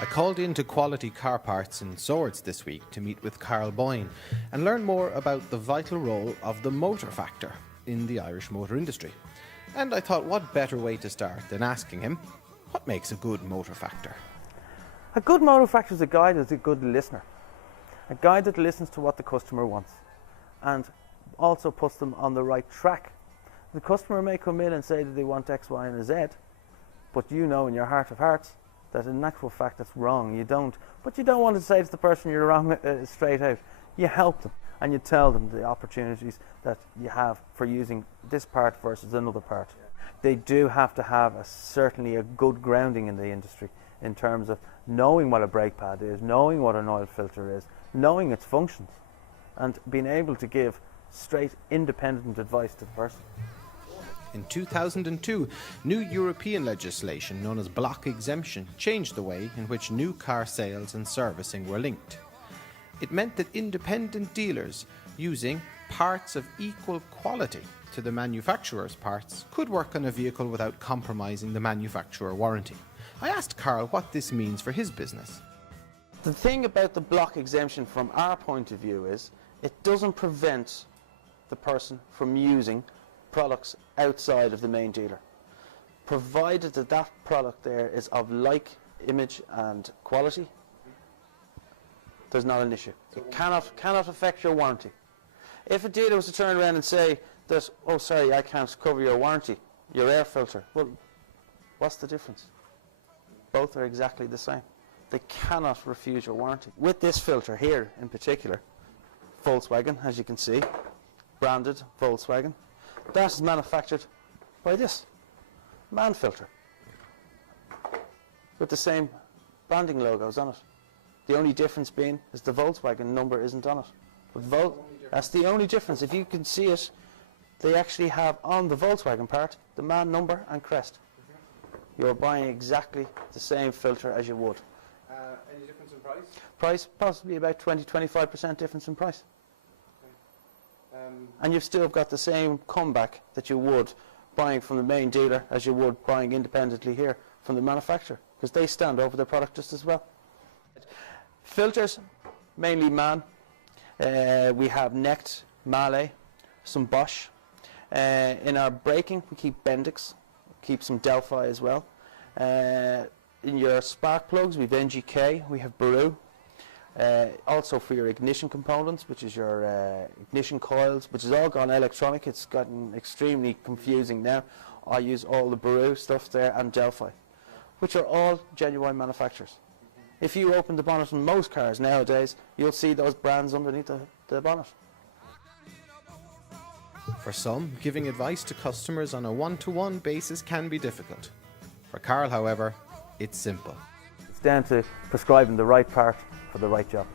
I called into Quality Car Parts in Swords this week to meet with Carl Boyne and learn more about the vital role of the motor factor in the Irish motor industry. And I thought, what better way to start than asking him, what makes a good motor factor? A good motor factor is a guy that's a good listener. A guy that listens to what the customer wants and also puts them on the right track. The customer may come in and say that they want X, Y, and Z, but you know in your heart of hearts that in actual fact that's wrong. You don't. But you don't want to say to the person you're wrong straight out. You help them and you tell them the opportunities that you have for using this part versus another part. They do have to have certainly a good grounding in the industry in terms of knowing what a brake pad is, knowing what an oil filter is, knowing its functions, and being able to give straight independent advice to the person. In 2002, new European legislation known as block exemption changed the way in which new car sales and servicing were linked. It meant that independent dealers using parts of equal quality to the manufacturer's parts could work on a vehicle without compromising the manufacturer warranty. I asked Carl what this means for his business. The thing about the block exemption from our point of view is it doesn't prevent the person from using products outside of the main dealer, provided that that product there is of like image and quality. There's not an issue. It cannot affect your warranty. If a dealer was to turn around and say that, oh sorry, I can't cover your warranty, your air filter, well, what's the difference? Both are exactly the same. They cannot refuse your warranty. With this filter here in particular, Volkswagen, as you can see, branded Volkswagen, that is manufactured by this man filter with the same branding logos on it. The only difference being is the Volkswagen number isn't on it. But that's the only difference. If you can see it, they actually have on the Volkswagen part the man number and crest. You're buying exactly the same filter as you would. Any difference in price? Price, possibly about 20-25% difference in price. And you've still got the same comeback that you would buying from the main dealer as you would buying independently here from the manufacturer, because they stand over their product just as well. Filters, mainly MAN. We have Necht, Mahle, some Bosch. In our braking, we keep Bendix, keep some Delphi as well. In your spark plugs, we have NGK, we have Baru. Also for your ignition components, which is your ignition coils, which has all gone electronic. It's gotten extremely confusing now. I use all the Baru stuff there and Delphi, which are all genuine manufacturers. If you open the bonnet on most cars nowadays, you'll see those brands underneath the bonnet. For some, giving advice to customers on a one-to-one basis can be difficult. For Carl, however, it's simple. It's down to prescribing the right part for the right job.